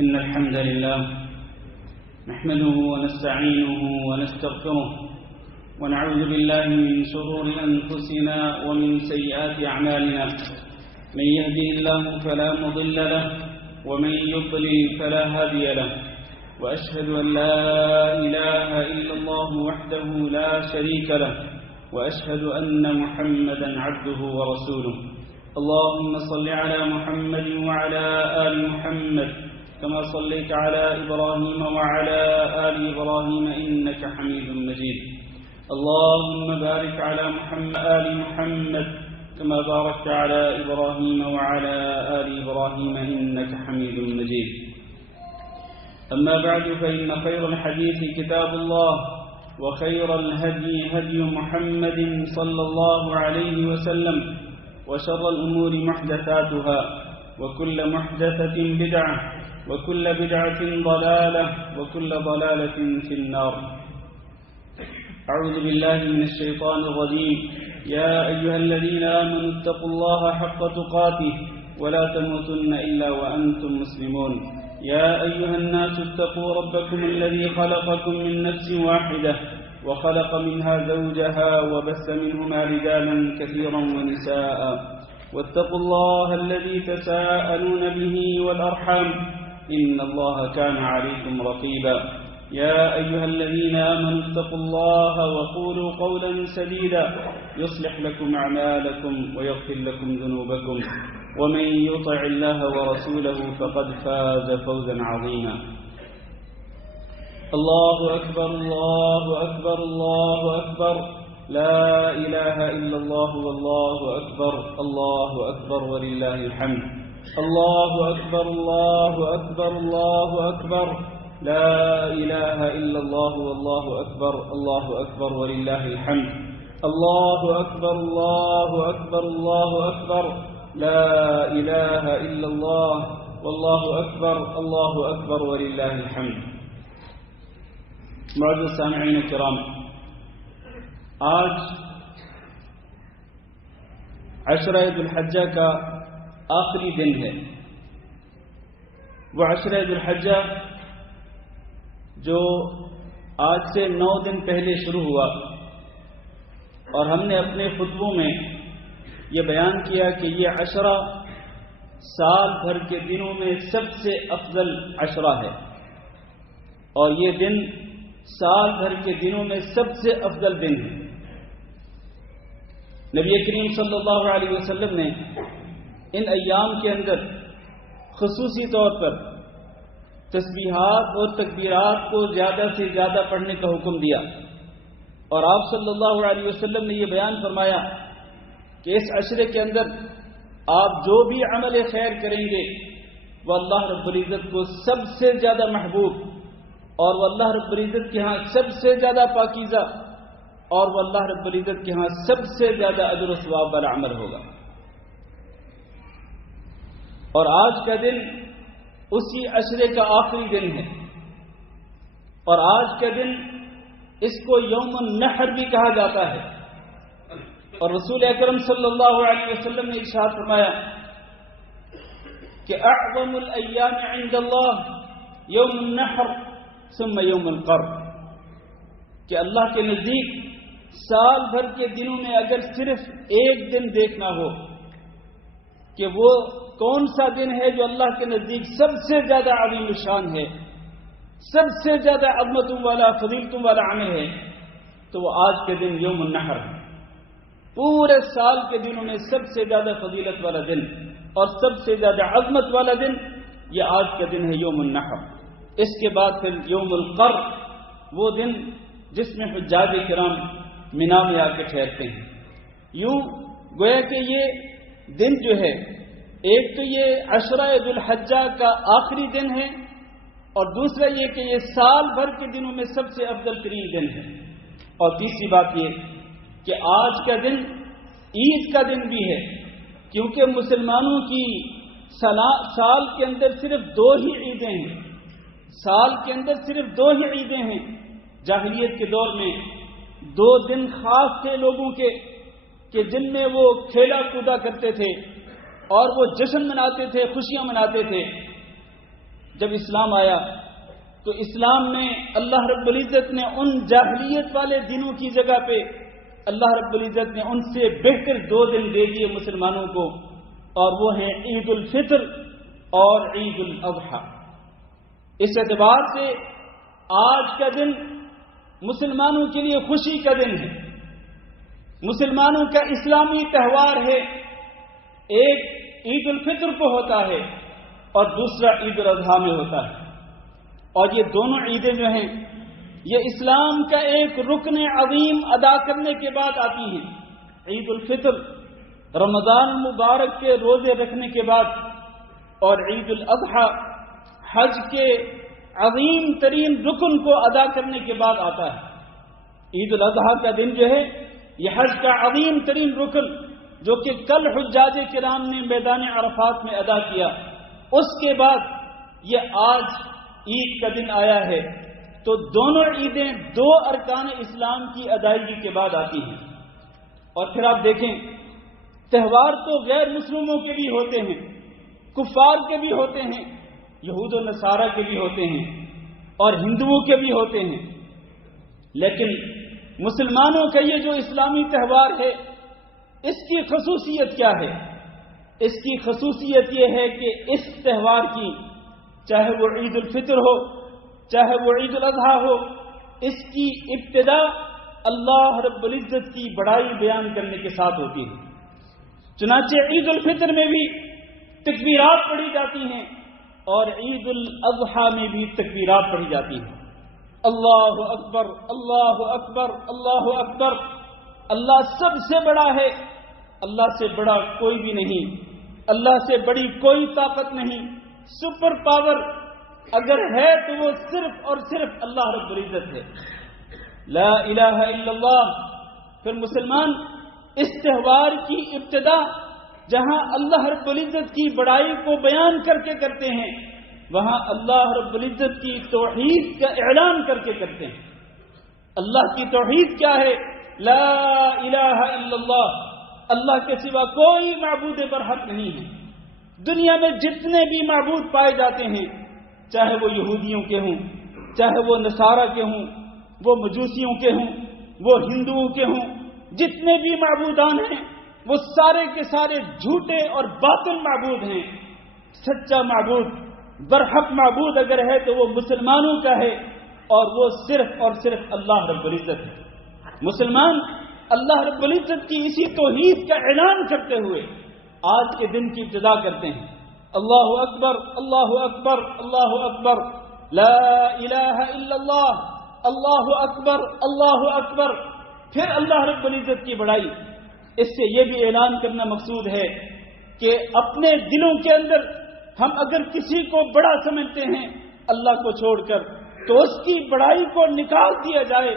إن الحمد لله نحمده ونستعينه ونستغفره ونعوذ بالله من شرور أنفسنا ومن سيئات أعمالنا. من يهده الله فلا مضل له ومن يضلل فلا هادي له، وأشهد أن لا إله إلا الله وحده لا شريك له، وأشهد أن محمدا عبده ورسوله. اللهم صل على محمد وعلى آل محمد كما صليت على إبراهيم وعلى آل إبراهيم إنك حميد مجيد. اللهم بارك على آل محمد كما باركت على إبراهيم وعلى آل إبراهيم إنك حميد مجيد. أما بعد، فإن خير الحديث كتاب الله، وخير الهدي هدي محمد صلى الله عليه وسلم، وشر الأمور محدثاتها، وكل محدثة بدعة، وكل بدعة ضلالة، وكل ضلالة في النار. أعوذ بالله من الشيطان الرجيم. يا أيها الذين آمنوا اتقوا الله حق تقاته ولا تموتن إلا وأنتم مسلمون. يا أيها الناس اتقوا ربكم الذي خلقكم من نفس واحدة وخلق منها زوجها وبث منهما رجالا كثيرا ونساء، واتقوا الله الذي تساءلون به والأرحام إن الله كان عليكم رقيبا. يا أيها الذين آمنوا اتقوا الله وقولوا قولا سديدا يصلح لكم أعمالكم ويغفر لكم ذنوبكم، ومن يطع الله ورسوله فقد فاز فوزا عظيما. الله أكبر الله أكبر الله أكبر، لا إله إلا الله والله أكبر، الله أكبر ولله الحمد. الله أكبر الله أكبر الله أكبر، لا إله إلا الله والله أكبر، الله أكبر ولله الحمد. الله أكبر الله أكبر الله أكبر، لا إله إلا الله والله أكبر، الله أكبر ولله الحمد. معزز سامعین کرام، آج عشرہ ذو الحجہ کا آخری دن ہے. وہ عشرہ ذو الحجہ جو آج سے 9 دن پہلے شروع ہوا، اور ہم نے اپنے خطبوں میں یہ بیان کیا کہ یہ عشرہ سال بھر کے دنوں میں سب سے افضل عشرہ ہے، اور یہ دن سال بھر کے دنوں میں سب سے افضل دن ہے. نبی کریم صلی اللہ علیہ وسلم نے ان ایام کے اندر خصوصی طور پر تسبیحات اور تکبیرات کو زیادہ سے زیادہ پڑھنے کا حکم دیا، اور آپ صلی اللہ علیہ وسلم نے یہ بیان فرمایا کہ اس عشرے کے اندر آپ جو بھی عمل خیر کریں گے وہ اللہ رب العزت کو سب سے زیادہ محبوب، اور وہ اللہ رب العزت کے ہاں سب سے زیادہ پاکیزہ، اور وہ اللہ رب العزت کے ہاں سب سے زیادہ اجر و ثواب والا عمل ہوگا. اور آج کا دن اسی عشرے کا آخری دن ہے، اور آج کا دن اس کو یوم النحر بھی کہا جاتا ہے. اور رسول اکرم صلی اللہ علیہ وسلم نے ارشاد فرمایا کہ اعظم الایام عند اللہ یوم النحر ثم یوم القر، کہ اللہ کے نزدیک سال بھر کے دنوں میں اگر صرف ایک دن دیکھنا ہو کہ وہ کون سا دن ہے جو اللہ کے نزدیک سب سے زیادہ عظیم الشان ہے، سب سے زیادہ عظمتوں والا فضیلتوں والا عمل ہے، تو وہ آج کے دن یوم النحر ہے. پورے سال کے دنوں میں سب سے زیادہ فضیلت والا دن اور سب سے زیادہ عظمت والا دن یہ آج کا دن ہے، یوم النحر. اس کے بعد پھر یوم القر، وہ دن جس میں حجاج کرام مینا میں آ کے ٹھہرتے ہیں. یوں گویا کہ یہ دن جو ہے، ایک تو یہ عشرہ ذو الحجہ کا آخری دن ہے، اور دوسرا یہ کہ یہ سال بھر کے دنوں میں سب سے افضل ترین دن ہے. اور تیسری بات یہ کہ آج کا دن عید کا دن بھی ہے، کیونکہ مسلمانوں کی سال کے اندر صرف 2 ہی عیدیں ہیں. سال کے اندر صرف 2 ہی عیدیں ہیں. جاہلیت کے دور میں 2 دن خاص تھے لوگوں کے کہ جن میں وہ کھیلا کودا کرتے تھے اور وہ جشن مناتے تھے، خوشیاں مناتے تھے. جب اسلام آیا تو اسلام میں اللہ رب العزت نے ان جاہلیت والے دنوں کی جگہ پہ اللہ رب العزت نے ان سے بہتر 2 دن دے دیے مسلمانوں کو، اور وہ ہیں عید الفطر اور عید الاضحیٰ۔ اس اعتبار سے آج کا دن مسلمانوں کے لیے خوشی کا دن ہے، مسلمانوں کا اسلامی تہوار ہے۔ ایک عید الفطر کو ہوتا ہے اور دوسرا عید الاضحیٰ میں ہوتا ہے، اور یہ دونوں عیدیں جو ہیں یہ اسلام کا ایک رکن عظیم ادا کرنے کے بعد آتی ہیں۔ عید الفطر رمضان المبارک کے روزے رکھنے کے بعد، اور عید الاضحیٰ حج کے عظیم ترین رکن کو ادا کرنے کے بعد آتا ہے۔ عید الاضحیٰ کا دن جو ہے یہ حج کا عظیم ترین رکن جو کہ کل حجاج کرام نے میدان عرفات میں ادا کیا، اس کے بعد یہ آج عید کا دن آیا ہے۔ تو دونوں عیدیں 2 ارکان اسلام کی ادائیگی کے بعد آتی ہیں۔ اور پھر آپ دیکھیں تہوار تو غیر مسلموں کے بھی ہوتے ہیں، کفار کے بھی ہوتے ہیں، یہود و نصارہ کے بھی ہوتے ہیں، اور ہندوؤں کے بھی ہوتے ہیں، لیکن مسلمانوں کا یہ جو اسلامی تہوار ہے اس کی خصوصیت کیا ہے؟ اس کی خصوصیت یہ ہے کہ اس تہوار کی، چاہے وہ عید الفطر ہو چاہے وہ عید الاضحیٰ ہو، اس کی ابتدا اللہ رب العزت کی بڑائی بیان کرنے کے ساتھ ہوتی ہے۔ چنانچہ عید الفطر میں بھی تکبیرات پڑھی جاتی ہیں اور عید الاضحیٰ میں بھی تکبیرات پڑھی جاتی ہیں۔ اللہ اکبر اللہ اکبر اللہ اکبر، اللہ سب سے بڑا ہے، اللہ سے بڑا کوئی بھی نہیں، اللہ سے بڑی کوئی طاقت نہیں، سپر پاور اگر ہے تو وہ صرف اور صرف اللہ رب العزت ہے، لا الہ الا اللہ۔ پھر مسلمان اس تہوار کی ابتدا جہاں اللہ رب العزت کی بڑائی کو بیان کر کے کرتے ہیں، وہاں اللہ رب العزت کی توحید کا اعلان کر کے کرتے ہیں۔ اللہ کی توحید کیا ہے؟ لا الہ الا اللہ، اللہ کے سوا کوئی معبود برحق نہیں ہے۔ دنیا میں جتنے بھی معبود پائے جاتے ہیں، چاہے وہ یہودیوں کے ہوں، چاہے وہ نصارہ کے ہوں، وہ مجوسیوں کے ہوں، وہ ہندوؤں کے ہوں، جتنے بھی معبودان ہیں وہ سارے کے سارے جھوٹے اور باطل معبود ہیں۔ سچا معبود، برحق معبود اگر ہے تو وہ مسلمانوں کا ہے، اور وہ صرف اور صرف اللہ رب العزت ہے۔ مسلمان اللہ رب العزت کی اسی توحید کا اعلان کرتے ہوئے آج کے دن کی ابتدا کرتے ہیں۔ اللہ اکبر اللہ اکبر اللہ اکبر، لا الہ الا اللہ، اللہ اکبر اللہ اکبر۔ پھر اللہ رب العزت کی بڑائی، اس سے یہ بھی اعلان کرنا مقصود ہے کہ اپنے دلوں کے اندر ہم اگر کسی کو بڑا سمجھتے ہیں اللہ کو چھوڑ کر، تو اس کی بڑائی کو نکال دیا جائے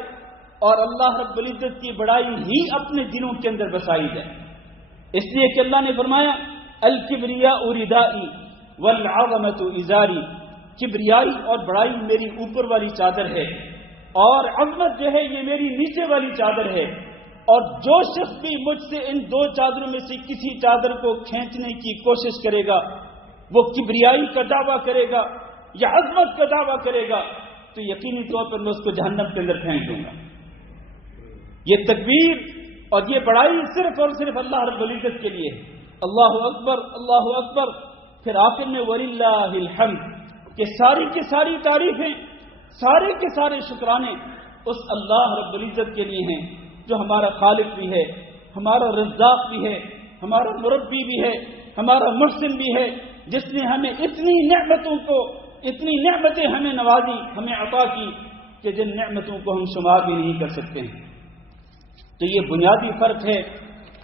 اور اللہ رب العزت کی بڑائی ہی اپنے دلوں کے اندر بسائی جائے۔ اس لیے کہ اللہ نے فرمایا الکبریاء ردائی والعظمۃ ازاری، کبریائی اور بڑائی میری اوپر والی چادر ہے، اور عظمت جو ہے یہ میری نیچے والی چادر ہے۔ اور جو شخص بھی مجھ سے ان 2 چادروں میں سے کسی چادر کو کھینچنے کی کوشش کرے گا، وہ کبریائی کا دعویٰ کرے گا یا عظمت کا دعویٰ کرے گا، تو یقینی طور پر میں اس کو جہنم کے اندر پھینک دوں گا۔ یہ تکبیر اور یہ بڑائی صرف اور صرف اللہ رب العزت کے لیے ہے۔ اللہ اکبر اللہ اکبر۔ پھر آخر میں وَلِلَّهِ الْحَمْدُ، کہ ساری کی ساری تعریفیں، سارے کے سارے شکرانے اس اللہ رب العزت کے لیے ہیں، جو ہمارا خالق بھی ہے، ہمارا رزاق بھی ہے، ہمارا مربی بھی ہے، ہمارا محسن بھی ہے، جس نے ہمیں اتنی نعمتیں ہمیں نوازی، ہمیں عطا کی، کہ جن نعمتوں کو ہم شمار بھی نہیں کر سکتے ہیں۔ تو یہ بنیادی فرق ہے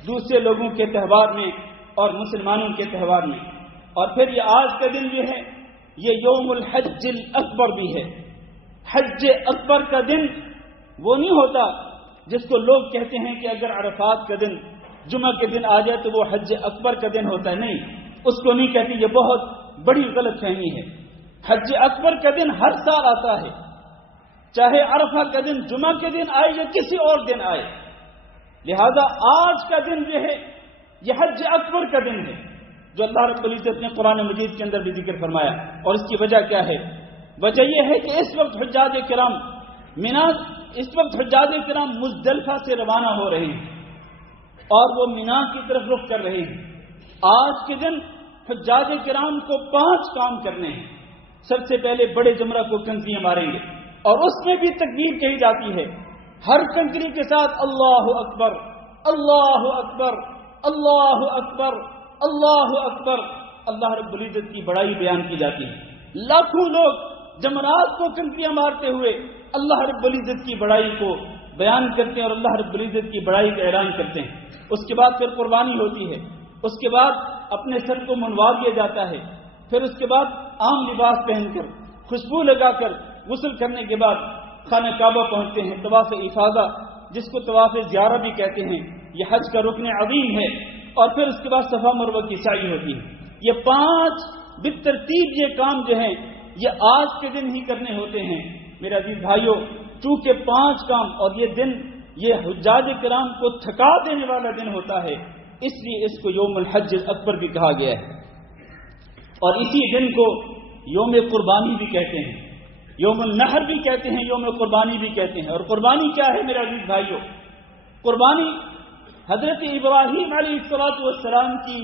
دوسرے لوگوں کے تہوار میں اور مسلمانوں کے تہوار میں۔ اور پھر یہ آج کا دن جو ہے یہ یوم الحج الاکبر بھی ہے۔ حج اکبر کا دن وہ نہیں ہوتا جس کو لوگ کہتے ہیں کہ اگر عرفات کا دن جمعہ کے دن آ جائے تو وہ حج اکبر کا دن ہوتا ہے، نہیں، اس کو نہیں کہتے، یہ بہت بڑی غلط فہمی ہے۔ حج اکبر کا دن ہر سال آتا ہے، چاہے عرفہ کا دن جمعہ کے دن آئے یا کسی اور دن آئے، لہذا آج کا دن جو ہے یہ حج اکبر کا دن ہے۔ جو اللہ رب العزت نے قرآن مجید کے اندر بھی ذکر فرمایا. اور اس کی وجہ کیا ہے؟ وجہ یہ ہے کہ اس وقت حجاج کرام مزدلفہ سے روانہ ہو رہے ہیں اور وہ مینا کی طرف رخ کر رہے ہیں. آج کے دن حجاج کرام کو 5 کام کرنے ہیں. سب سے پہلے بڑے جمرہ کو کنکریاں ماریں گے اور اس میں بھی تکبیر کہی جاتی ہے. ہر کنکری کے ساتھ اللہ اکبر اللہ اکبر اللہ اکبر اللہ اکبر اللہ رب العزت کی بڑائی بیان کی جاتی ہے. لاکھوں لوگ جمرات کو کنکریاں مارتے ہوئے اللہ رب العزت کی بڑائی کو بیان کرتے ہیں اور اللہ رب العزت کی بڑائی کا اعلان کرتے ہیں. اس کے بعد پھر قربانی ہوتی ہے. اس کے بعد اپنے سر کو منوا دیا جاتا ہے. پھر اس کے بعد عام لباس پہن کر خوشبو لگا کر غسل کرنے کے بعد خانہ کعبہ پہنچتے ہیں. طواف افاضہ جس کو طواف زیارہ بھی کہتے ہیں، یہ حج کا رکن عظیم ہے. اور پھر اس کے بعد صفا مروہ کی سعی ہوتی ہے. یہ 5 بالترتیب یہ کام جو ہیں یہ آج کے دن ہی کرنے ہوتے ہیں. میرے عزیز بھائیوں، چونکہ 5 کام اور یہ دن یہ حجاج کرام کو تھکا دینے والا دن ہوتا ہے، اس لیے اس کو یوم الحج اکبر بھی کہا گیا ہے. اور اسی دن کو یوم قربانی بھی کہتے ہیں، یوم النحر بھی کہتے ہیں، یوم قربانی بھی کہتے ہیں. اور قربانی کیا ہے میرے عزیز بھائیوں؟ قربانی حضرت ابراہیم علیہ السلام کی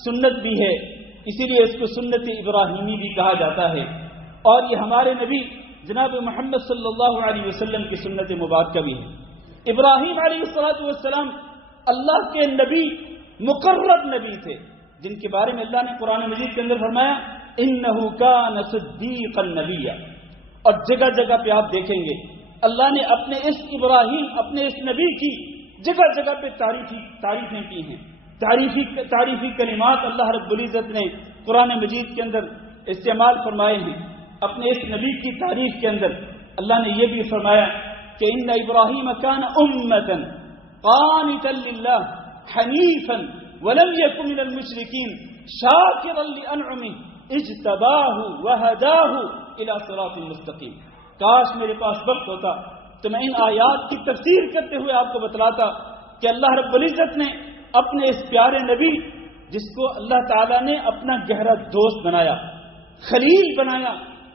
سنت بھی ہے، اسی لیے اس کو سنت ابراہیمی بھی کہا جاتا ہے. اور یہ ہمارے نبی جناب محمد صلی اللہ علیہ وسلم کی سنت مبارکہ بھی ہے. ابراہیم علیہ السلام اللہ کے نبی، مقرب نبی تھے، جن کے بارے میں اللہ نے قرآن مجید کے اندر فرمایا انہ کان صدیقا نبیا. اور جگہ جگہ پہ آپ دیکھیں گے اللہ نے اپنے اس ابراہیم، اپنے اس نبی کی جگہ جگہ پہ تعریفیں کی ہیں. تعریفی کلمات اللہ رب العزت نے قرآن مجید کے اندر استعمال فرمائے ہیں. اپنے اس نبی کی تعریف کے اندر اللہ نے یہ بھی فرمایا کہ ان ابراہیم کان امۃ قانتا للہ حنیفا ولم یکن من المشرکین شاکرا لانعمہ اجتباہ وہداہ الی صراط مستقیم. کاش میرے پاس وقت ہوتا تو میں ان آیات کی تفسیر کرتے ہوئے آپ کو بتلاتا کہ اللہ رب العزت نے اپنے اس پیارے نبی، جس کو اللہ تعالیٰ نے اپنا گہرا دوست بنایا، خلیل بنایا،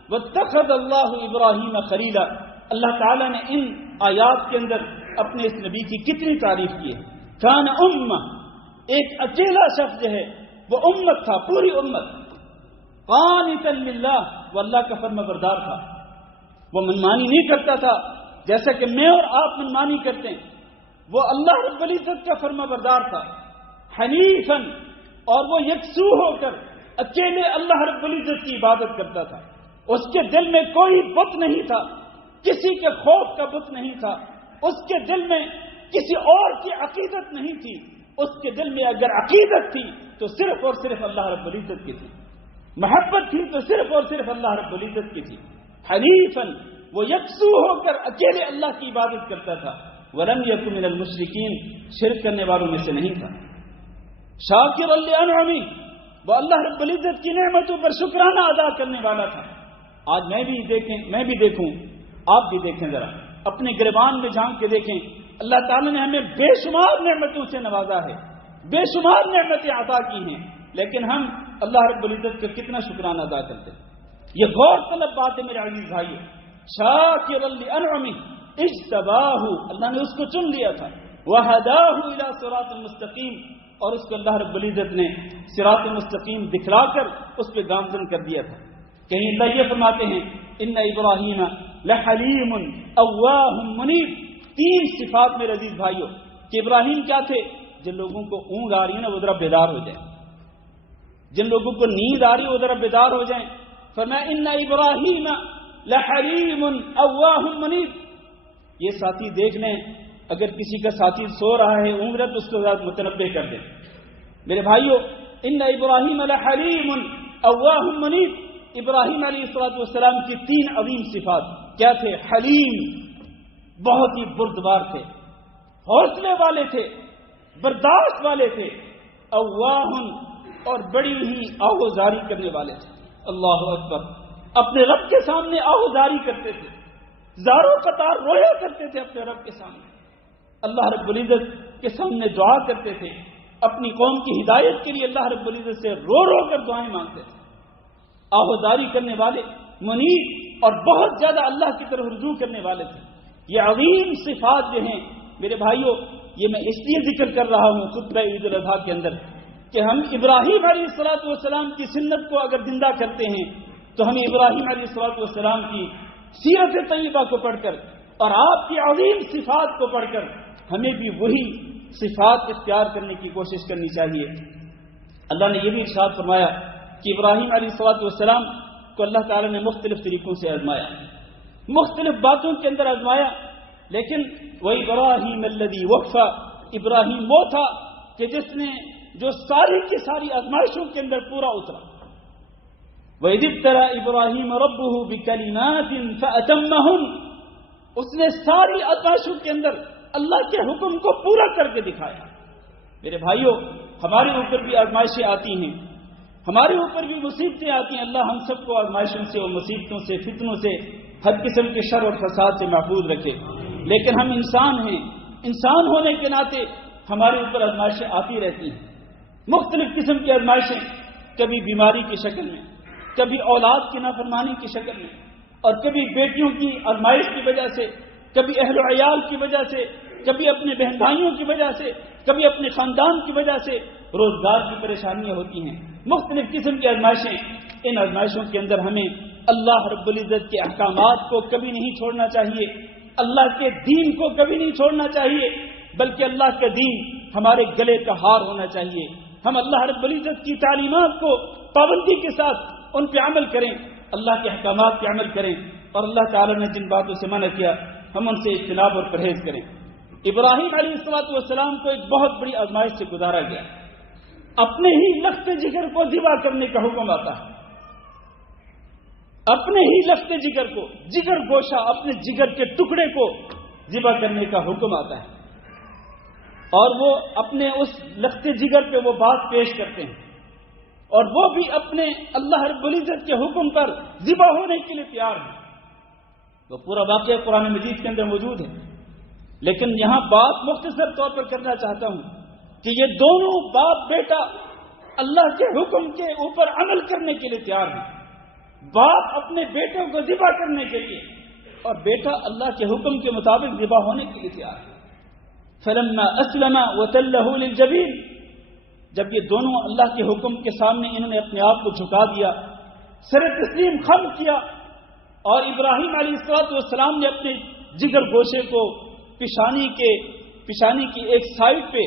واتخذ اللہ ابراہیم خلیلا. اللہ تعالیٰ نے ان آیات کے اندر اپنے اس نبی کی کتنی تعریف کی ہے. کان امہ، ایک اکیلا شخص جو ہے وہ امت تھا، پوری امت. قانتا للہ، وہ اللہ کا فرما بردار تھا، وہ منمانی نہیں کرتا تھا جیسا کہ میں اور آپ منمانی کرتے ہیں. وہ اللہ رب العزت کا فرما بردار تھا. حنیفاً، اور وہ یکسو ہو کر اکیلے اللہ رب العزت کی عبادت کرتا تھا. اس کے دل میں کوئی بت نہیں تھا، کسی کے خوف کا بت نہیں تھا. اس کے دل میں کسی اور کی عقیدت نہیں تھی. اس کے دل میں اگر عقیدت تھی تو صرف اور صرف اللہ رب العزت کی تھی. محبت تھی تو صرف اور صرف اللہ رب العزت کی تھی. حنیفاً، وہ یکسو ہو کر اکیلے اللہ کی عبادت کرتا تھا. ولم یکن من المشرکین، شرک کرنے والوں میں سے نہیں تھا. شاکرا لانعمہ، وہ اللہ رب العزت کی نعمتوں پر شکرانہ ادا کرنے والا تھا. آج میں بھی دیکھوں، آپ بھی دیکھیں، ذرا اپنے گریبان میں جھانک کے دیکھیں. اللہ تعالیٰ نے ہمیں بے شمار نعمتوں سے نوازا ہے، بے شمار نعمتیں عطا کی ہیں، لیکن ہم اللہ رب العزت کا کتنا شکرانہ ادا کرتے ہیں. یہ غور طلب بات ہے میرے عزیز بھائیو. شاکرا لانعمہ اجتباہ، اللہ نے اس کو چن لیا تھا. وہداہ الی صراط مستقیم، اور اس کو اللہ رب العزت نے صراط مستقیم دکھلا کر اس پہ گامزن کر دیا تھا. کہیں اللہ یہ فرماتے ہیں ان ابراہیم لحلیم اواہ منیب. 3 صفات میرے عزیز بھائیو کہ ابراہیم کیا تھے؟ جن لوگوں کو اونگ آ رہی ہے نا وہ ذرا بیدار ہو جائیں، جن لوگوں کو نیند آ رہی ہے وہ ذرا بیدار ہو جائیں. فرمایا ان ابراہیم لحلیم اواہ منیب. یہ ساتھی دیکھ لیں، اگر کسی کا ساتھی سو رہا ہے اونگ رہا تو اس کو ذرا متنبہ کر دیں. میرے بھائیو، ان ابراہیم لحلیم اواہ منیب. ابراہیم علیہ السلام کی 3 عظیم صفات کیا تھے؟ حلیم، بہت ہی بردبار تھے، حوصلے والے تھے، برداشت والے تھے. اواہ، اور بڑی ہی آہوزاری کرنے والے تھے. اللہ اکبر، اپنے رب کے سامنے آہوزاری کرتے تھے، زاروں قطار رویا کرتے تھے اپنے رب کے سامنے. اللہ رب العزت کے سامنے دعا کرتے تھے اپنی قوم کی ہدایت کے لیے اللہ رب العزت سے رو رو کر دعائیں مانگتے تھے. آہوداری کرنے والے، منیب اور بہت زیادہ اللہ کی طرف رجوع کرنے والے تھے. یہ عظیم صفات جو ہیں میرے بھائیوں، یہ میں اس لیے ذکر کر رہا ہوں خطبہ عید الاضحیٰ کے اندر کہ ہم ابراہیم علیہ السلام کی سنت کو اگر زندہ کرتے ہیں تو ہمیں ابراہیم علیہ السلام کی سیرت طیبہ کو پڑھ کر اور آپ کی عظیم صفات کو پڑھ کر ہمیں بھی وہی صفات اختیار کرنے کی کوشش کرنی چاہیے. اللہ نے یہ بھی ارشاد فرمایا کہ ابراہیم علیہ السلام کو اللہ تعالی نے مختلف طریقوں سے آزمایا، مختلف باتوں کے اندر آزمایا، لیکن وَإِبْرَاهِيمَ الَّذِي وَفَّى، ابراہیم وہ تھا کہ جس نے جو ساری کی ساری آزمائشوں کے اندر پورا اترا. وَإِذِ ابْتَلَىٰ إِبْرَاهِيمَ رَبُّهُ بِكَلِمَاتٍ فَأَتَمَّهُنَّ، اس نے ساری آزمائشوں کے اندر اللہ کے حکم کو پورا کر کے دکھایا. میرے بھائیوں، ہمارے اوپر بھی آزمائشیں آتی ہیں، ہمارے اوپر بھی مصیبتیں آتی ہیں. اللہ ہم سب کو آزمائشوں سے اور مصیبتوں سے، فتنوں سے، ہر قسم کے شر اور فساد سے محفوظ رکھے. لیکن ہم انسان ہیں، انسان ہونے کے ناطے ہمارے اوپر آزمائشیں آتی رہتی ہیں، مختلف قسم کی آزمائشیں، کبھی بیماری کی شکل میں، کبھی اولاد کی نافرمانی کی شکل میں، اور کبھی بیٹیوں کی آزمائش کی وجہ سے، کبھی اہل و عیال کی وجہ سے، کبھی اپنے بہن بھائیوں کی وجہ سے، کبھی اپنے خاندان کی وجہ سے روزگار کی پریشانیاں ہوتی ہیں، مختلف قسم کی آزمائشیں. ان آزمائشوں کے اندر ہمیں اللہ رب العزت کے احکامات کو کبھی نہیں چھوڑنا چاہیے، اللہ کے دین کو کبھی نہیں چھوڑنا چاہیے، بلکہ اللہ کا دین ہمارے گلے کا ہار ہونا چاہیے. ہم اللہ رب العزت کی تعلیمات کو پابندی کے ساتھ ان پہ عمل کریں، اللہ کے احکامات پہ عمل کریں، اور اللہ تعالی نے جن باتوں سے منع کیا ہم ان سے اجتناب اور پرہیز کریں. ابراہیم علیہ السلام کو ایک بہت بڑی آزمائش سے گزارا گیا. اپنے ہی لخت جگر کو ذبح کرنے کا حکم آتا ہے، اپنے ہی لخت جگر کو، جگر گوشہ، اپنے جگر کے ٹکڑے کو ذبح کرنے کا حکم آتا ہے، اور وہ اپنے اس لخت جگر پہ وہ بات پیش کرتے ہیں، اور وہ بھی اپنے اللہ رب العزت کے حکم پر ذبح ہونے کے لیے تیار ہیں. وہ پورا واقعہ قرآن مجید کے اندر موجود ہے، لیکن یہاں بات مختصر طور پر کرنا چاہتا ہوں کہ یہ دونوں باپ بیٹا اللہ کے حکم کے اوپر عمل کرنے کے لیے تیار ہیں. باپ اپنے بیٹوں کو ذبح کرنے کے لیے اور بیٹا اللہ کے حکم کے مطابق ذبح ہونے کے لیے تیار ہے. فَلَمَّا أَسْلَمَ وَتَلَّهُ لِلْجَبِينِ، جب یہ دونوں اللہ کے حکم کے سامنے انہوں نے اپنے آپ کو جھکا دیا، سر تسلیم خم کیا، اور ابراہیم علیہ السلام نے اپنے جگر گوشے کو پیشانی کی ایک سائڈ پہ،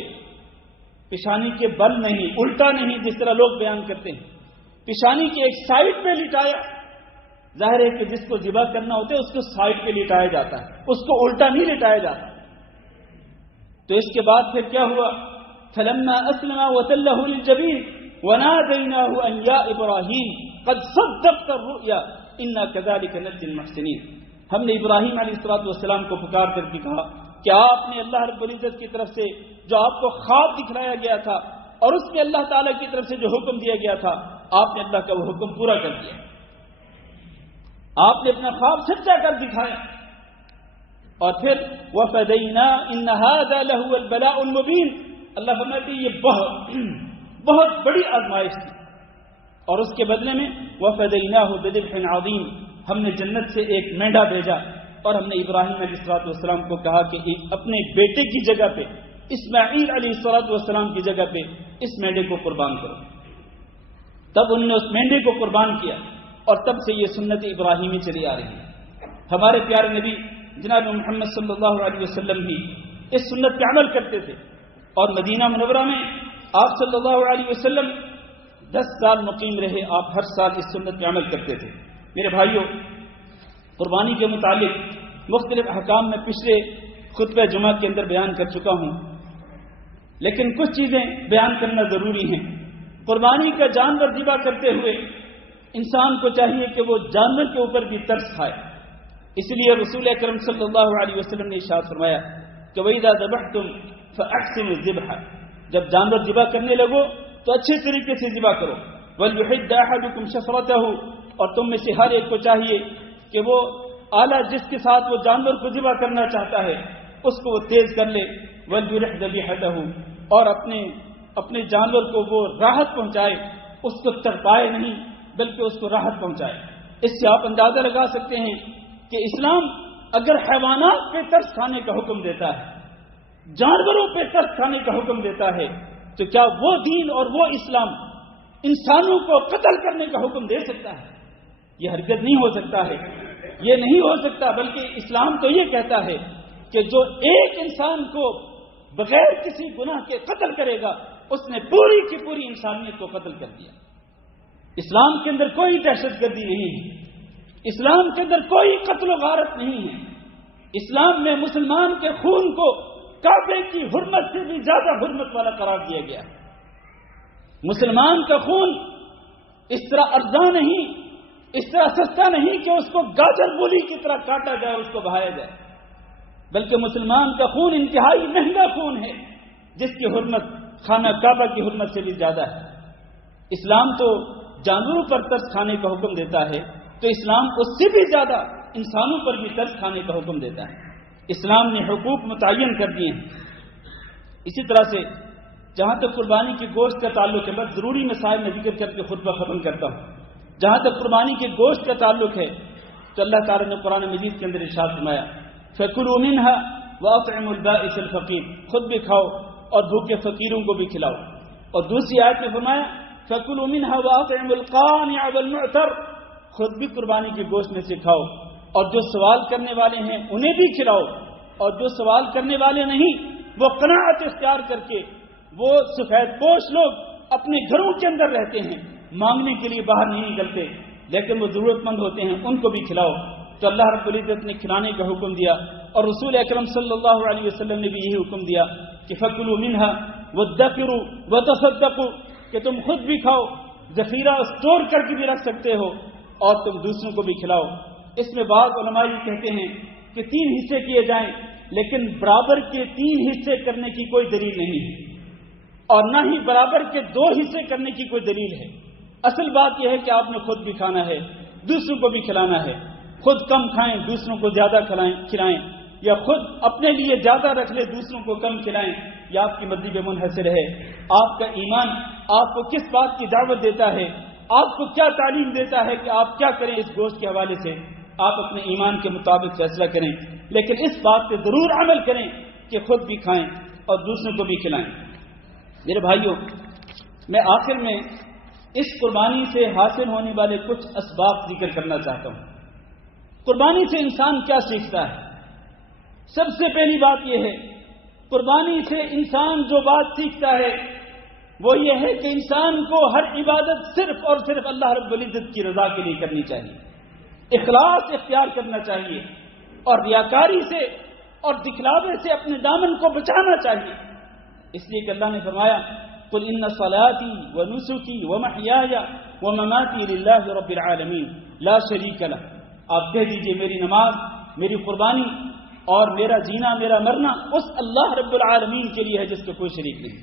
پیشانی کے بل نہیں، الٹا نہیں جس طرح لوگ بیان کرتے ہیں، پیشانی کی ایک سائڈ پہ لٹایا. ظاہر ہے کہ جس کو ذبح کرنا ہوتا ہے اس کو سائڈ پہ لٹایا جاتا ہے، اس کو الٹا نہیں لٹایا جاتا. تو اس کے بعد پھر کیا ہوا؟ فَلَمَّا أَسْلَمَ وَتَلَّهُ لِلْجَبِينِ وَنَادَيْنَاهُ أَن يَا إِبْرَاهِيمُ قَدْ صَدَّقْتَ الرُّؤْيَا إِنَّا كَذَلِكَ نَجْزِي الْمُحْسِنِينَ. ہم نے ابراہیم علیہ السلام کو پکار کر کے کہا کہ آپ نے اللہ رب العزت کی طرف سے جو آپ کو خواب دکھلایا گیا تھا اور اس میں اللہ تعالیٰ کی طرف سے جو حکم دیا گیا تھا، آپ نے اللہ کا وہ حکم پورا کر دیا، آپ نے اپنا خواب سچا کر دکھایا. اور پھر وَفَدَيْنَا إِنَّ هَذَا لَهُوَ الْبَلَاءُ الْمُبِينُ، اللہ فرماتے ہیں یہ بہت بڑی آزمائش تھی، اور اس کے بدلے میں وَفَدَيْنَاهُ بِذِبْحٍ عَظِيمٍ، ہم نے جنت سے ایک مینڈا بھیجا، اور ہم نے ابراہیم علیہ السلام کو کہا کہ اپنے بیٹے کی جگہ پہ، اسماعیل علیہ السلام کی جگہ پہ اس مینڈے کو قربان کرو. تب انہوں نے اس مینڈے کو قربان کیا، اور تب سے یہ سنت ابراہیمی چلی آ رہی ہے. ہمارے پیارے نبی جناب محمد صلی اللہ علیہ وسلم بھی اس سنت پہ عمل کرتے تھے، اور مدینہ منورہ میں آپ صلی اللہ علیہ وسلم 10 سال مقیم رہے. آپ ہر سال اس سنت پہ عمل کرتے تھے. میرے بھائیوں، قربانی کے متعلق مختلف احکام میں پچھلے خطبہ جمعہ کے اندر بیان کر چکا ہوں، لیکن کچھ چیزیں بیان کرنا ضروری ہیں. قربانی کا جانور ذبح کرتے ہوئے انسان کو چاہیے کہ وہ جانور کے اوپر بھی ترس کھائے. اس لیے رسول اکرم صلی اللہ علیہ وسلم نے ارشاد فرمایا کہ وَإِذَا ذَبَحْتُمْ فَأَحْسِنُوا الذِّبْحَ، جب جانور ذبح کرنے لگو تو اچھے طریقے سے ذبح کرو. وَلْيُحِدَّ أَحَدُكُمْ شَفْرَتَهُ، اور تم میں سے ہر ایک کو چاہیے کہ وہ آلہ جس کے ساتھ وہ جانور کو ذبح کرنا چاہتا ہے اس کو وہ تیز کر لے. وَلْيُرِحْ ذَبِيحَتَهُ، اور اپنے اپنے جانور کو وہ راحت پہنچائے، اس کو تڑپائے نہیں بلکہ اس کو راحت پہنچائے۔ اس سے آپ اندازہ لگا سکتے ہیں کہ اسلام اگر حیوانات پہ ترس کھانے کا حکم دیتا ہے، جانوروں پہ ترس کھانے کا حکم دیتا ہے، تو کیا وہ دین اور وہ اسلام انسانوں کو قتل کرنے کا حکم دے سکتا ہے؟ یہ ہرگز نہیں ہو سکتا ہے، یہ نہیں ہو سکتا۔ بلکہ اسلام تو یہ کہتا ہے کہ جو ایک انسان کو بغیر کسی گناہ کے قتل کرے گا اس نے پوری کی پوری انسانیت کو قتل کر دیا۔ اسلام کے اندر کوئی دہشت گردی نہیں ہے، اسلام کے اندر کوئی قتل و غارت نہیں ہے۔ اسلام میں مسلمان کے خون کو کعبے کی حرمت سے بھی زیادہ حرمت والا قرار دیا گیا ہے۔ مسلمان کا خون اس طرح ارزاں نہیں، اس طرح سستا نہیں کہ اس کو گاجر مولی کی طرح کاٹا جائے اور اس کو بہایا جائے، بلکہ مسلمان کا خون انتہائی مہنگا خون ہے جس کی حرمت خانہ کعبہ کی حرمت سے بھی زیادہ ہے۔ اسلام تو جانوروں پر ترس کھانے کا حکم دیتا ہے، تو اسلام اس سے بھی زیادہ انسانوں پر بھی ترس کھانے کا حکم دیتا ہے۔ اسلام نے حقوق متعین کر دیے ہیں۔ اسی طرح سے جہاں تک قربانی کے گوشت کا تعلق ہے، بس ضروری مسائل میں ذکر کر کے خطبہ ختم کرتا ہوں۔ جہاں تک قربانی کے گوشت کا تعلق ہے تو اللہ تعالیٰ نے قرآن مجید کے اندر ارشاد فرمایا فَكُلُوا مِنْهَا وَأَطْعِمُوا الْبَائِسَ الْفَقِيرَ، خود بھی کھاؤ اور بھوکے فقیروں کو بھی کھلاؤ۔ اور دوسری آیت میں فرمایا فَكُلُوا مِنْهَا وَأَطْعِمُوا الْقَانِعَ وَالْمُعْتَرَ، خود بھی قربانی کے گوشت میں سے کھاؤ اور جو سوال کرنے والے ہیں انہیں بھی کھلاؤ، اور جو سوال کرنے والے نہیں وہ قناعت اختیار کر کے، وہ سفید پوش لوگ اپنے گھروں کے اندر رہتے ہیں، مانگنے کے لیے باہر نہیں نکلتے لیکن وہ ضرورت مند ہوتے ہیں، ان کو بھی کھلاؤ۔ تو اللہ رب العزت نے کھلانے کا حکم دیا، اور رسول اکرم صلی اللہ علیہ وسلم نے بھی یہی حکم دیا کہ فَكُلُوا مِنْهَا وَادَّخِرُوا وَتَصَدَّقُوا، کہ تم خود بھی کھاؤ، ذخیرہ اسٹور کر کے بھی رکھ سکتے ہو اور تم دوسروں کو بھی کھلاؤ۔ اس میں بعض علماء یہ کہتے ہیں کہ 3 حصے کیے جائیں، لیکن برابر کے 3 حصے کرنے کی کوئی دلیل نہیں ہے، اور نہ ہی برابر کے 2 حصے کرنے کی کوئی دلیل ہے۔ اصل بات یہ ہے کہ آپ نے خود بھی کھانا ہے، دوسروں کو بھی کھلانا ہے۔ خود کم کھائیں، دوسروں کو زیادہ کھلائیں، یا خود اپنے لیے زیادہ رکھ لیں، دوسروں کو کم کھلائیں، یا آپ کی مرضی پہ منحصر ہے۔ آپ کا ایمان آپ کو کس بات کی دعوت دیتا ہے، آپ کو کیا تعلیم دیتا ہے کہ آپ کیا کریں اس گوشت کے حوالے سے، آپ اپنے ایمان کے مطابق فیصلہ کریں، لیکن اس بات پہ ضرور عمل کریں کہ خود بھی کھائیں اور دوسروں کو بھی کھلائیں۔ میرے بھائیوں، میں آخر میں اس قربانی سے حاصل ہونے والے کچھ اسباب ذکر کرنا چاہتا ہوں۔ قربانی سے انسان کیا سیکھتا ہے؟ سب سے پہلی بات یہ ہے، قربانی سے انسان جو بات سیکھتا ہے وہ یہ ہے کہ انسان کو ہر عبادت صرف اور صرف اللہ رب العزت کی رضا کے لیے کرنی چاہیے، اخلاص اختیار کرنا چاہیے، اور ریاکاری سے اور دکھلاوے سے اپنے دامن کو بچانا چاہیے۔ اس لیے کہ اللہ نے فرمایا قُلْ إِنَّ صَلَاتِي وَنُسُكِي وَمَحْيَايَ وَمَمَاتِي لِلَّهِ رَبِّ الْعَالَمِينَ لَا شَرِيكَ لَهُ، آپ کہہ دیجئے میری نماز، میری قربانی اور میرا جینا، میرا مرنا اس اللہ رب العالمین کے لیے ہے جس کا کوئی شریک نہیں۔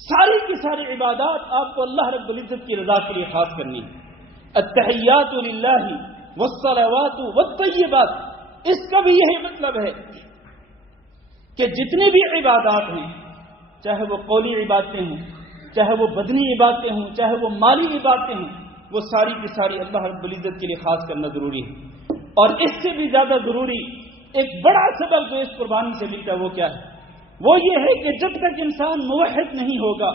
ساری کی ساری عبادات آپ کو اللہ رب العزت کی رضا کے لیے خاص کرنی ہے۔ التحیات للہ والصلوات والطیبات، اس کا بھی یہی مطلب ہے کہ جتنی بھی عبادات ہیں، چاہے وہ قولی عبادتیں ہوں، چاہے وہ بدنی عبادتیں ہوں، چاہے وہ مالی عبادتیں ہوں، وہ ساری کی ساری اللہ رب العزت کے لیے خاص کرنا ضروری ہے۔ اور اس سے بھی زیادہ ضروری ایک بڑا سبب جو اس قربانی سے ملتا ہے وہ کیا ہے؟ وہ یہ ہے کہ جب تک انسان موحد نہیں ہوگا،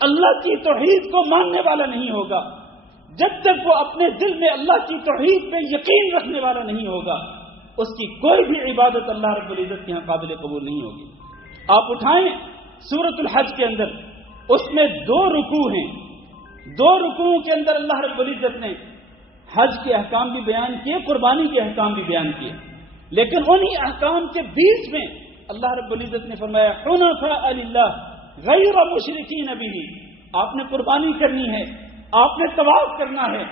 اللہ کی توحید کو ماننے والا نہیں ہوگا، جب تک وہ اپنے دل میں اللہ کی توحید پہ یقین رکھنے والا نہیں ہوگا، اس کی کوئی بھی عبادت اللہ رب العزت کے یہاں قابل قبول نہیں ہوگی۔ آپ اٹھائیں سورۃ الحج کے اندر، اس میں 2 رکوع ہیں، 2 رکوعوں کے اندر اللہ رب العزت نے حج کے احکام بھی بیان کیے، قربانی کے احکام بھی بیان کیے، لیکن انہی احکام کے بیچ میں اللہ رب العزت نے فرمایا حنفاء للہ غیر مشرکین بہ، آپ نے قربانی کرنی ہے، آپ نے طواف کرنا ہے،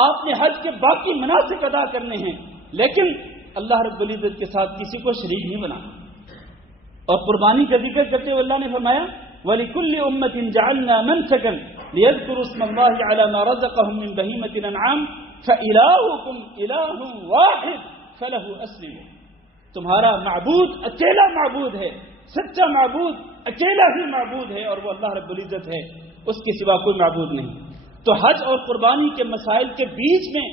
آپ نے حج کے باقی مناسک ادا کرنے ہیں، لیکن اللہ رب العزت کے ساتھ کسی کو شریک نہیں بنانا۔ اور قربانی کا ذکر کرتے ہوئے اللہ نے فرمایا وَلِكُلِّ أُمَّةٍ جَعَلْنَا مَنْسَكًا لِيَذْكُرُوا اسْمَ اللَّهِ عَلَى مَا رَزَقَهُم مِّن بَهِيمَةِ الْأَنْعَامِ فَإِلَٰهُكُمْ إِلَٰهٌ وَاحِدٌ فَلَهُ أَسْلِمُوا، تمہارا معبود اکیلا معبود ہے، سچا معبود اکیلا ہی معبود ہے اور وہ اللہ رب العزت ہے، اس کے سوا کوئی معبود نہیں۔ تو حج اور قربانی کے مسائل کے بیچ میں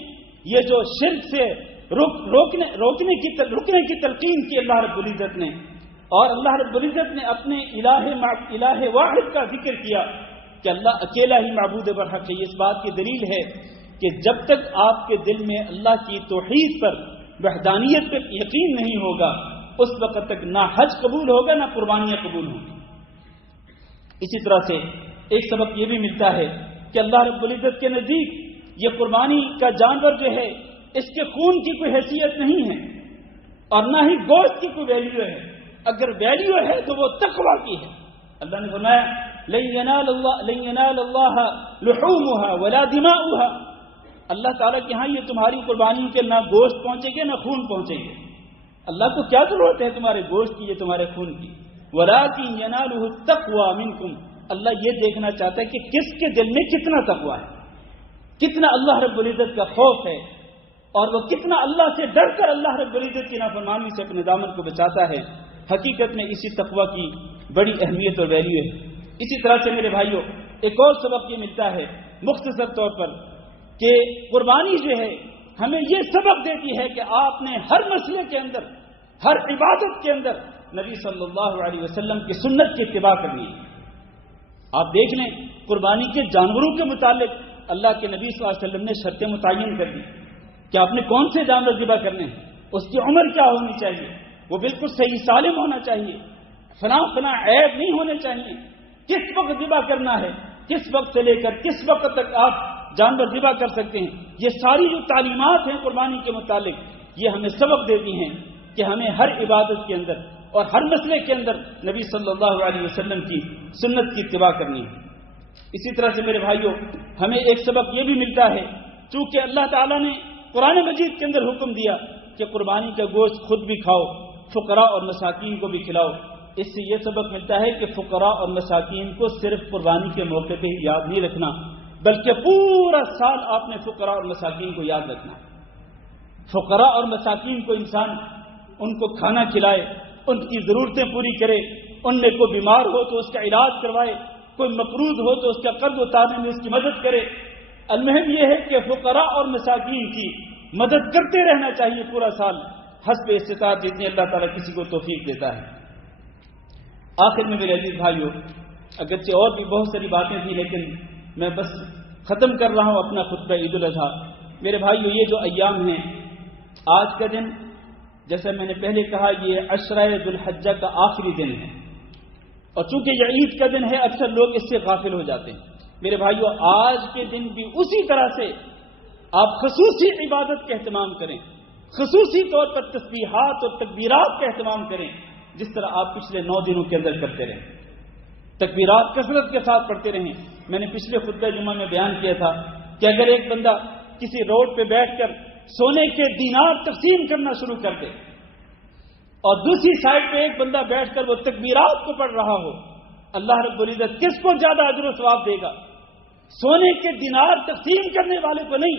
یہ جو شرک سے رکنے کی تلقین کی اللہ رب العزت نے، اور اللہ رب العزت نے اپنے الہ واحد کا ذکر کیا کہ اللہ اکیلا ہی معبود برحق ہے، یہ اس بات کی دلیل ہے کہ جب تک آپ کے دل میں اللہ کی توحید پر، وحدانیت پر یقین نہیں ہوگا، اس وقت تک نہ حج قبول ہوگا نہ قربانیاں قبول ہوں گی۔ اسی طرح سے ایک سبق یہ بھی ملتا ہے کہ اللہ رب العزت کے نزدیک یہ قربانی کا جانور جو ہے اس کے خون کی کوئی حیثیت نہیں ہے اور نہ ہی گوشت کی کوئی ویلیو ہے، اگر ویلیو ہے تو وہ تقویٰ کی ہے۔ اللہ نے فرمایا لن ينال الله لحومها ولا دماؤها، اللہ تعالیٰ کے ہاں یہ تمہاری قربانیوں کے نہ گوشت پہنچے گے نہ خون پہنچے گے، اللہ کو کیا ضرورت ہے تمہارے گوشت کی، یہ تمہارے خون کی، ولكن يناله التقوى منكم، اللہ یہ دیکھنا چاہتا ہے کہ کس کے دل میں کتنا تقویٰ ہے، کتنا اللہ رب العزت کا خوف ہے، اور وہ کتنا اللہ سے ڈر کر اللہ رب العزت کی نافرمانی سے اپنے دامن کو بچاتا ہے۔ حقیقت میں اسی تقویٰ کی بڑی اہمیت اور ویلیو ہے۔ اسی طرح سے میرے بھائیوں ایک اور سبق یہ ملتا ہے مختصر طور پر کہ قربانی جو ہے ہمیں یہ سبق دیتی ہے کہ آپ نے ہر مسئلے کے اندر، ہر عبادت کے اندر نبی صلی اللہ علیہ وسلم کی سنت کی اتباع کرنی ہے۔ آپ دیکھ لیں قربانی کے جانوروں کے متعلق اللہ کے نبی صلی اللہ علیہ وسلم نے شرطیں متعین کر دی کہ آپ نے کون سے جانور ذبح کرنے ہیں، اس کی عمر کیا ہونی چاہیے، وہ بالکل صحیح سالم ہونا چاہیے، فلاں عیب نہیں ہونے چاہیے، کس وقت ذبح کرنا ہے، کس وقت سے لے کر کس وقت تک آپ جانور ذبح کر سکتے ہیں، یہ ساری جو تعلیمات ہیں قربانی کے متعلق یہ ہمیں سبق دیتی ہیں کہ ہمیں ہر عبادت کے اندر اور ہر مسئلے کے اندر نبی صلی اللہ علیہ وسلم کی سنت کی اتباع کرنی ہے۔ اسی طرح سے میرے بھائیوں ہمیں ایک سبق یہ بھی ملتا ہے، چونکہ اللہ تعالیٰ نے قرآن مجید کے اندر حکم دیا کہ قربانی کا گوشت خود بھی کھاؤ، فقراء اور مساکین کو بھی کھلاؤ، اس سے یہ سبق ملتا ہے کہ فقراء اور مساکین کو صرف قربانی کے موقع پہ ہی یاد نہیں رکھنا، بلکہ پورا سال آپ نے فقراء اور مساکین کو یاد رکھنا۔ فقراء اور مساکین کو انسان ان کو کھانا کھلائے، ان کی ضرورتیں پوری کرے، ان میں کوئی بیمار ہو تو اس کا علاج کروائے، کوئی مقروض ہو تو اس کا قرض اتارنے میں اس کی مدد کرے۔ المہم یہ ہے کہ فقراء اور مساکین کی مدد کرتے رہنا چاہیے پورا سال، حسب استطاعت جتنی اللہ تعالیٰ کسی کو توفیق دیتا ہے۔ آخر میں میرے عزیز بھائیوں اگرچہ اور بھی بہت ساری باتیں تھیں لیکن میں بس ختم کر رہا ہوں اپنا خطبہ عید الاضحیٰ۔ میرے بھائیوں یہ جو ایام ہیں، آج کا دن جیسے میں نے پہلے کہا یہ عشرہ ذو الحجہ کا آخری دن ہے، اور چونکہ یہ عید کا دن ہے اکثر لوگ اس سے غافل ہو جاتے ہیں۔ میرے بھائیوں آج کے دن بھی اسی طرح سے آپ خصوصی عبادت کا اہتمام کریں، خصوصی طور پر تسبیحات اور تکبیرات کا اہتمام کریں، جس طرح آپ پچھلے 9 دنوں کے اندر کرتے رہیں۔ تکبیرات کثرت کے ساتھ پڑھتے رہیں۔ میں نے پچھلے خطبہ جمعہ میں بیان کیا تھا کہ اگر ایک بندہ کسی روڈ پہ بیٹھ کر سونے کے دینار تقسیم کرنا شروع کر دے اور دوسری سائڈ پہ ایک بندہ بیٹھ کر وہ تکبیرات کو پڑھ رہا ہو، اللہ رب العزت کس کو زیادہ اجر و ثواب دے گا؟ سونے کے دینار تقسیم کرنے والے کو نہیں،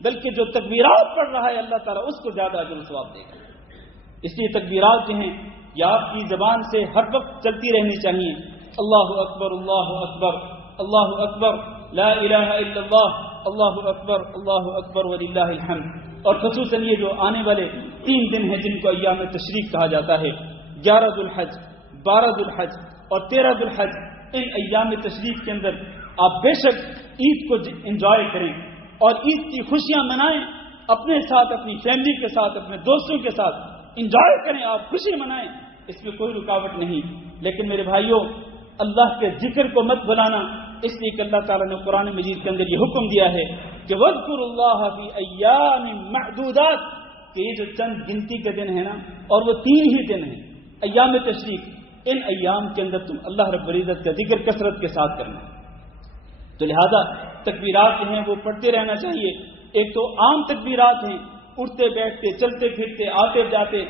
بلکہ جو تکبیرات پڑھ رہا ہے اللہ تعالیٰ اس کو زیادہ اجر و ثواب دے گا۔ اس لیے تکبیرات جو ہیں یہ آپ کی زبان سے ہر وقت چلتی رہنی چاہیے۔ اللہ اکبر اللہ اکبر اللہ اکبر لا الہ الا اللہ اللہ اکبر وللہ الحمد۔ اور خصوصاً یہ جو آنے والے 3 دن ہیں جن کو ایام تشریق کہا جاتا ہے، 11 ذو الحج، 12 ذو الحج اور 13 ذو الحج، ان ایام تشریق کے اندر آپ بے شک عید کو انجوائے کریں اور عید کی خوشیاں منائیں، اپنے ساتھ، اپنی فیملی کے ساتھ، اپنے دوستوں کے ساتھ انجوائے کریں، آپ خوشی منائیں، اس میں کوئی رکاوٹ نہیں۔ لیکن میرے بھائیوں اللہ کے ذکر کو مت بھلانا، اس لیے کہ اللہ تعالیٰ نے قرآن مجید کے اندر یہ حکم دیا ہے کہ وَاذْكُرُوا اللَّهَ فِي أَيَّامٍ مَّعْدُودَاتٍ، کہ یہ جو چند گنتی کے دن ہے نا، اور وہ 3 ہی دن ہیں ایام تشریق، ان ایام کے اندر تم اللہ رب العزت کا ذکر کثرت کے ساتھ کرنا۔ تو لہذا تکبیرات جو ہیں وہ پڑھتے رہنا چاہیے۔ ایک تو عام تکبیرات ہیں، اٹھتے بیٹھتے چلتے پھرتے آتے جاتے،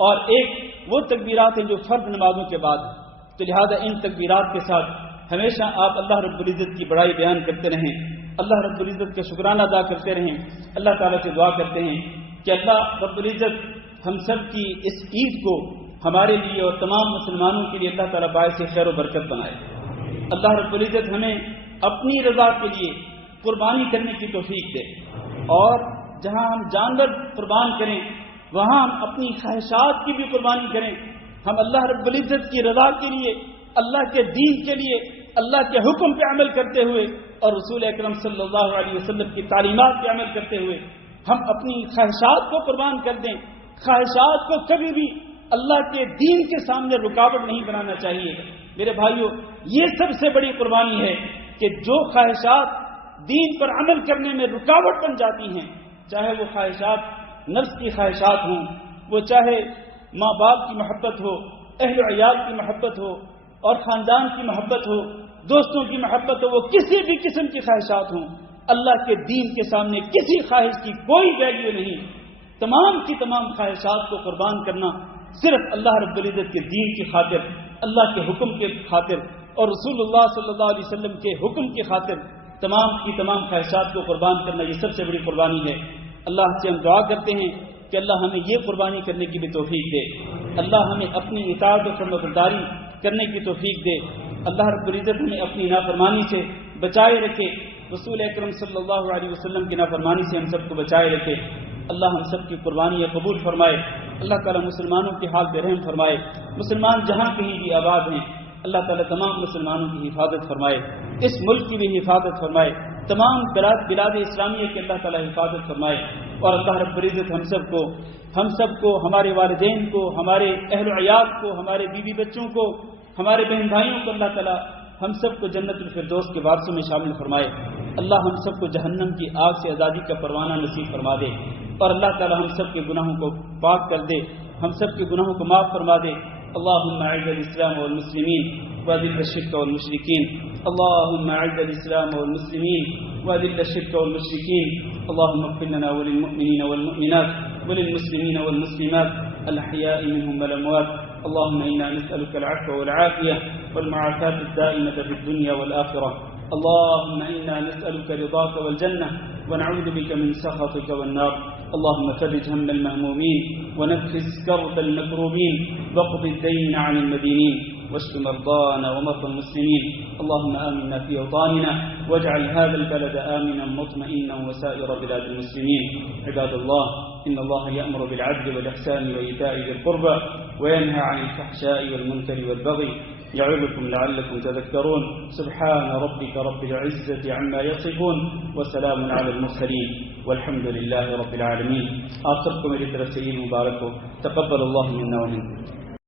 اور ایک وہ تکبیرات ہیں جو فرض نمازوں کے بعد ہیں۔ تو لہذا ان تکبیرات کے ساتھ ہمیشہ آپ اللہ رب العزت کی بڑائی بیان کرتے رہیں، اللہ رب العزت کا شکرانہ ادا کرتے رہیں، اللہ تعالیٰ سے دعا کرتے ہیں کہ اللہ رب العزت ہم سب کی اس عید کو ہمارے لیے اور تمام مسلمانوں کے لیے اللہ تعالیٰ باعث خیر و برکت بنائے۔ اللہ رب العزت ہمیں اپنی رضا کے لیے قربانی کرنے کی توفیق دے، اور جہاں ہم جانور قربان کریں وہاں ہم اپنی خواہشات کی بھی قربانی کریں۔ ہم اللہ رب العزت کی رضا کے لیے، اللہ کے دین کے لیے، اللہ کے حکم پہ عمل کرتے ہوئے اور رسول اکرم صلی اللہ علیہ وسلم کی تعلیمات پہ عمل کرتے ہوئے ہم اپنی خواہشات کو قربان کر دیں۔ خواہشات کو کبھی بھی اللہ کے دین کے سامنے رکاوٹ نہیں بنانا چاہیے۔ میرے بھائیوں، یہ سب سے بڑی قربانی ہے کہ جو خواہشات دین پر عمل کرنے میں رکاوٹ بن جاتی ہیں، چاہے وہ خواہشات نفس کی خواہشات ہوں، وہ چاہے ماں باپ کی محبت ہو، اہل و عیال کی محبت ہو، اور خاندان کی محبت ہو، دوستوں کی محبت ہو، وہ کسی بھی قسم کی خواہشات ہوں، اللہ کے دین کے سامنے کسی خواہش کی کوئی ویلیو نہیں۔ تمام کی تمام خواہشات کو قربان کرنا صرف اللہ رب العزت کے دین کی خاطر، اللہ کے حکم کے خاطر اور رسول اللہ صلی اللہ علیہ وسلم کے حکم کی خاطر تمام کی تمام خواہشات کو قربان کرنا، یہ سب سے بڑی قربانی ہے۔ اللہ سے ہم دعا کرتے ہیں کہ اللہ ہمیں یہ قربانی کرنے کی بھی توفیق دے، اللہ ہمیں اپنی اطاعت و فرمانبرداری کرنے کی توفیق دے، اللہ رب العزت ہمیں اپنی نافرمانی سے بچائے رکھے، رسول اکرم صلی اللہ علیہ وسلم کی نافرمانی سے ہم سب کو بچائے رکھے۔ اللہ ہم سب کی قربانی قبول فرمائے۔ اللہ تعالیٰ مسلمانوں کی حال پہ رحم فرمائے۔ مسلمان جہاں کہیں بھی آباد ہیں، اللہ تعالیٰ تمام مسلمانوں کی حفاظت فرمائے، اس ملک کی بھی حفاظت فرمائے، تمام بلاد اسلامیہ کی اللہ تعالیٰ حفاظت فرمائے، اور اللہ رب العزت ہم سب کو ہمارے والدین کو، ہمارے اہل و عیال کو، ہمارے بیوی بچوں کو، ہمارے بہن بھائیوں کو اللہ تعالیٰ ہم سب کو جنت الفردوس کے وارثوں میں شامل فرمائے۔ اللہ ہم سب کو جہنم کی آگ سے آزادی کا پروانہ نصیب فرما دے، اور اللہ تعالیٰ ہم سب کے گناہوں کو پاک کر دے، ہم سب کے گناہوں کو معاف فرما دے۔ اللهم اعز الاسلام والمسلمين واذل الشرك والمشركين، اللهم اعز الاسلام والمسلمين واذل الشرك والمشركين، اللهم اغفر لنا وللمؤمنين والمؤمنات وللمسلمين والمسلمات الاحياء منهم والاموات، اللهم انا نسالك العفو والعافيه والمعافاه الدائمه في الدنيا والاخره، اللهم انا نسالك رضاك والجنه ونعوذ بك من سخطك والنار، اللهم فرج هم المهمومين ونفس كرب المكروبين واقض الدين عن المدينين واشف مرضانا ومرضى المسلمين، اللهم آمنا في أوطاننا واجعل هذا البلد آمنا مطمئنا وسائر بلاد المسلمين. عباد الله، إن الله يأمر بالعدل والإحسان وإيتاء ذي القربى وينهى عن الفحشاء والمنكر والبغي يعظكم لعلكم تذكرون. سبحان ربك رب العزة عما يصفون وسلام على المرسلين والحمد لله رب العالمين. آپ سب کو میری طرف سے عید مبارک ہو. تقبل اللہ منا ومنکم.